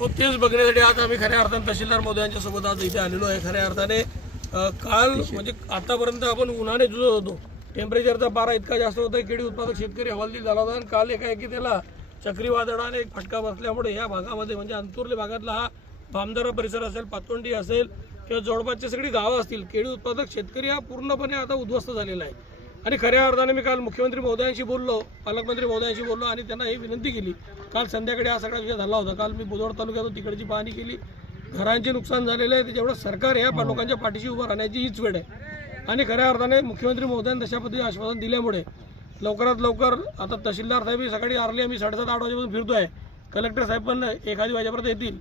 हो तेच बघण्यासाठी आज आम्ही खऱ्या अर्थाने तहसीलदार महोदयांच्या सोबत आज इथे आलेलो आहे. खऱ्या अर्थाने काल म्हणजे आतापर्यंत आपण उन्हाने जुजत होतो. टेम्परेचरचा पारा इतका जास्त होता केळी उत्पादक शेतकरी हवालदिल झाला होता आणि काल एकाएकी त्याला चक्रीवादळाने एक फटका बसल्यामुळे या भागामध्ये म्हणजे अंतुर्ले भागातला हा बामदारा परिसर असेल पातोंडी असेल किंवा जवळपासची सगळी गावं असतील केळी उत्पादक शेतकरी हा पूर्णपणे आता उद्ध्वस्त झालेला आहे. आणि खऱ्या अर्थाने मी काल मुख्यमंत्री महोदयांशी बोललो पालकमंत्री महोदयांशी बोललो आणि त्यांना ही विनंती केली. काल संध्याकाळी हा सगळा विषय झाला होता. काल मी बुधवार तालुक्यातून तिकडची पाहणी केली. घरांचे नुकसान झालेलं आहे. त्याच्यामुळे सरकार या पा- लोकांच्या पाठीशी उभं राहण्याची हीच वेळ आहे. आणि खऱ्या अर्थाने मुख्यमंत्री महोदयांनी तशा पद्धतीने आश्वासन दिल्यामुळे लवकरात लवकर आता तहसीलदार साहेब सकाळी आरली आम्ही साडेसात आठ वाजेपासून आहे कलेक्टर साहेब पण एखादी वाजेपर्यंत येतील.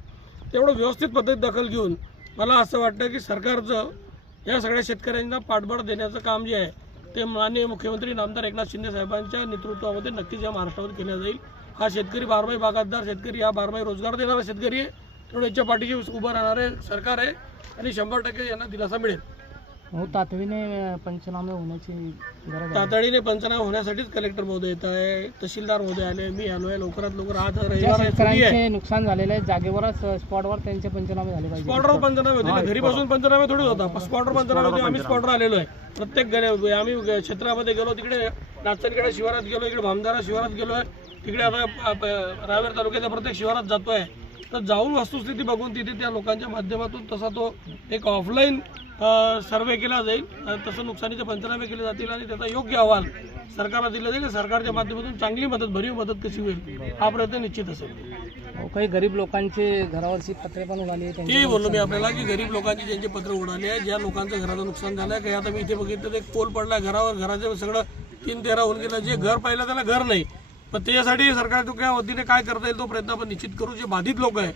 तेवढं व्यवस्थित पद्धत दखल घेऊन मला असं वाटतं की सरकारचं या सगळ्या शेतकऱ्यांना पाठबळ देण्याचं काम जे आहे ते माननीय मुख्यमंत्री नामदार एकनाथ शिंदे साहेबांच्या नेतृत्वामध्ये नक्कीच या महाराष्ट्रामध्ये केल्या जाईल. हा शेतकरी बारमाही बागायतदार शेतकरी हा बारमाही रोजगार देणारा शेतकरी आहे. त्यामुळे याच्या पाठीशी उभं राहणारे सरकार आहे आणि शंभर टक्के यांना दिलासा मिळेल. हो तातडीने पंचनामे होण्याची गरज आहे. तातडीने पंचनामा होण्यासाठीच कलेक्टर महोदय येत आहे तहसीलदार महोदय आले मी आलो आहे लवकरात लवकर आज ज्या रविवार आहे सुट्टी आहे. शेतकऱ्यांचे नुकसान झालेलं आहे जागेवरच स्पॉटवर त्यांचे पंचनामे झाले पाहिजे स्पॉटवर पंचनामे होते घरी बसून पंचनामे थोडीच होता स्पॉटवर पंचनामे होते आम्ही स्पॉटवर आलेलो आहे. प्रत्येक गणे आम्ही ग- क्षेत्रामध्ये गेलो तिकडे नाचनकडे शिवारात गेलो इकडे भामदारा शिवारात गेलो आहे. तिकडे आता प- रावेर तालुक्याच्या प्रत्येक शिवारात जातोय. तर जाऊन वस्तुस्थिती बघून तिथे त्या लोकांच्या माध्यमातून तसा तो एक ऑफलाईन सर्वे केला जाईल. तसं नुकसानीचे पंचनामे केले जातील आणि त्याचा योग्य अहवाल सरकारला दिला जाईल. सरकारच्या माध्यमातून चांगली मदत भरीव मदत कशी होईल हा प्रयत्न निश्चित असेल. काही गरीब लोकांचे घरावरची पत्रे पण उडाली आहे ते बोललो मी आपल्याला की गरीब लोकांची ज्यांचे पत्र उडाले आहे ज्या लोकांचं घराचं नुकसान झालंय काही आता मी इथे बघितलं ते पोल पडलाय घरावर घराचं सगळं तीन तेरा होऊन गेलं जे घर पाहिलं त्याला घर नाही. पण त्याच्यासाठी सरकारच्या वतीने काय करता येईल तो प्रयत्न आपण निश्चित करू जे बाधित लोक आहे.